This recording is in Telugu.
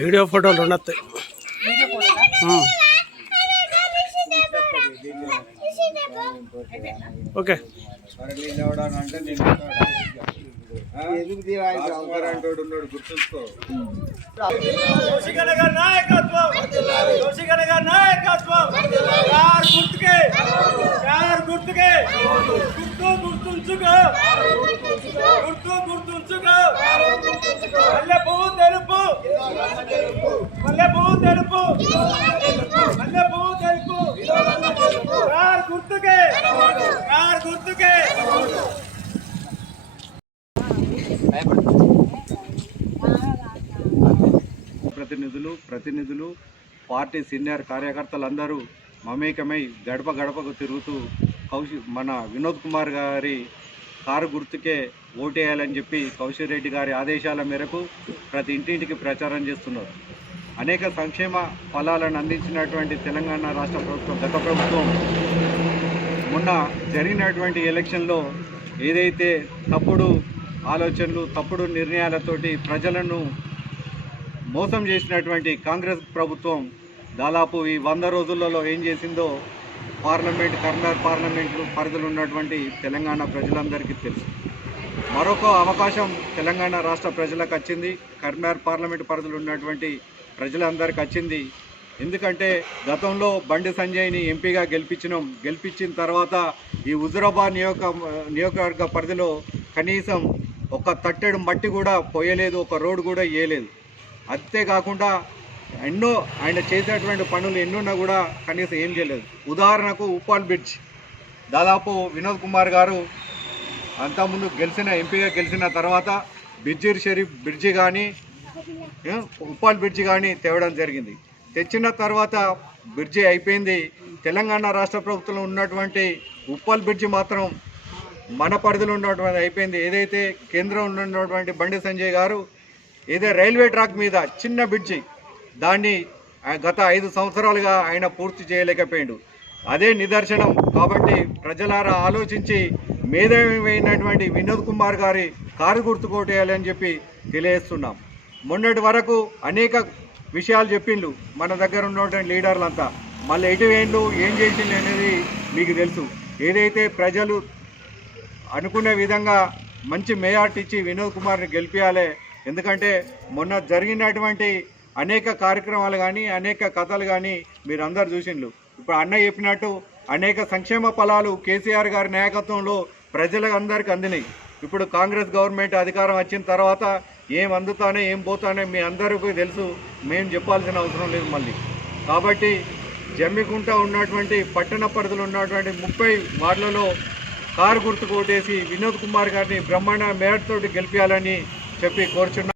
వీడియో ఫోటోలు ఉండొస్తాయి. ఓకే గుర్తుంచుకో ప్రతినిధులు పార్టీ సీనియర్ కార్యకర్తలందరూ మమేకమై గడప గడపకు తిరుగుతూ మన వినోద్ కుమార్ గారి కారు గుర్తుకే ఓటేయాలని చెప్పి కౌశిక్ రెడ్డి గారి ఆదేశాల మేరకు ప్రతి ఇంటింటికి ప్రచారం చేస్తున్నారు. అనేక సంక్షేమ ఫలాలను అందించినటువంటి తెలంగాణ రాష్ట్ర ప్రభుత్వం గత ప్రభుత్వం మొన్న జరిగినటువంటి ఎలక్షన్లో ఏదైతే తప్పుడు ఆలోచనలు తప్పుడు నిర్ణయాలతోటి ప్రజలను మోసం చేసినటువంటి కాంగ్రెస్ ప్రభుత్వం దాదాపు ఈ 100 రోజులలో ఏం చేసిందో కర్నూలు పార్లమెంటు పరిధిలో ఉన్నటువంటి తెలంగాణ ప్రజలందరికీ తెలుసు. మరొక అవకాశం తెలంగాణ రాష్ట్ర ప్రజలకు వచ్చింది, కర్నూలు పార్లమెంటు పరిధిలో ఉన్నటువంటి ప్రజలందరికీ వచ్చింది. ఎందుకంటే గతంలో బండి సంజయ్ని ఎంపీగా గెలిపించిన తర్వాత ఈ హుజురాబాద్ నియోజకవర్గ పరిధిలో కనీసం ఒక తట్టెడు మట్టి కూడా పోయలేదు, ఒక రోడ్డు కూడా వేయలేదు. అంతేకాకుండా ఎన్నో ఆయన చేసేటువంటి పనులు ఎన్నున్నా కూడా కనీసం ఏం చేయలేదు. ఉదాహరణకు ఉప్పాల్ బ్రిడ్జ్, దాదాపు వినోద్ కుమార్ గారు అంతకుముందు ఎంపీగా గెలిచిన తర్వాత బిజ్జీర్ షరీఫ్ బ్రిడ్జి కానీ ఉప్పాల్ బ్రిడ్జి కానీ తేవడం జరిగింది. తెచ్చిన తర్వాత బ్రిడ్జి అయిపోయింది. తెలంగాణ రాష్ట్ర ప్రభుత్వంలో ఉన్నటువంటి ఉప్పాల్ బ్రిడ్జి మాత్రం మన పరిధిలో ఉన్నటువంటి అయిపోయింది. ఏదైతే కేంద్రంలో ఉన్నటువంటి బండి సంజయ్ గారు ఏదో రైల్వే ట్రాక్ మీద చిన్న బ్రిడ్జి దాన్ని గత 5 సంవత్సరాలుగా ఆయన పూర్తి చేయలేకపోయాడు. అదే నిదర్శనం. కాబట్టి ప్రజలారా ఆలోచించి మేధావైనటువంటి వినోద్ కుమార్ గారి కారు గుర్తు కోటేయాలని చెప్పి తెలియజేస్తున్నాం. మొన్నటి వరకు అనేక విషయాలు చెప్పిండ్రు మన దగ్గర ఉన్నటువంటి లీడర్లంతా. మళ్ళీ ఎటు వేయండు ఏం చేసిండు అనేది మీకు తెలుసు. ఏదైతే ప్రజలు అనుకునే విధంగా మంచి మెజార్టీ ఇచ్చి వినోద్ కుమార్ని గెలిపించాలి. ఎందుకంటే మొన్న జరిగినటువంటి అనేక కార్యక్రమాలు కానీ అనేక కథలు కానీ మీరు అందరు చూసిండ్రు. ఇప్పుడు అన్న చెప్పినట్టు అనేక సంక్షేమ ఫలాలు కేసీఆర్ గారి నాయకత్వంలో ప్రజలకు అందరికీ అందినాయి. ఇప్పుడు కాంగ్రెస్ గవర్నమెంట్ అధికారం వచ్చిన తర్వాత ఏం అందుతానే ఏం పోతానే మీ అందరికీ తెలుసు, మేము చెప్పాల్సిన అవసరం లేదు మళ్ళీ. కాబట్టి జమ్మికుంట ఉన్నటువంటి పట్టణ పరిధిలో ఉన్నటువంటి 30 వార్డులలో కారు గుర్తు కోటేసి వినోద్ కుమార్ గారిని బ్రహ్మాండ మేయర్ తోటి గెలిపించాలని చెప్పి కోరుచున్నాం.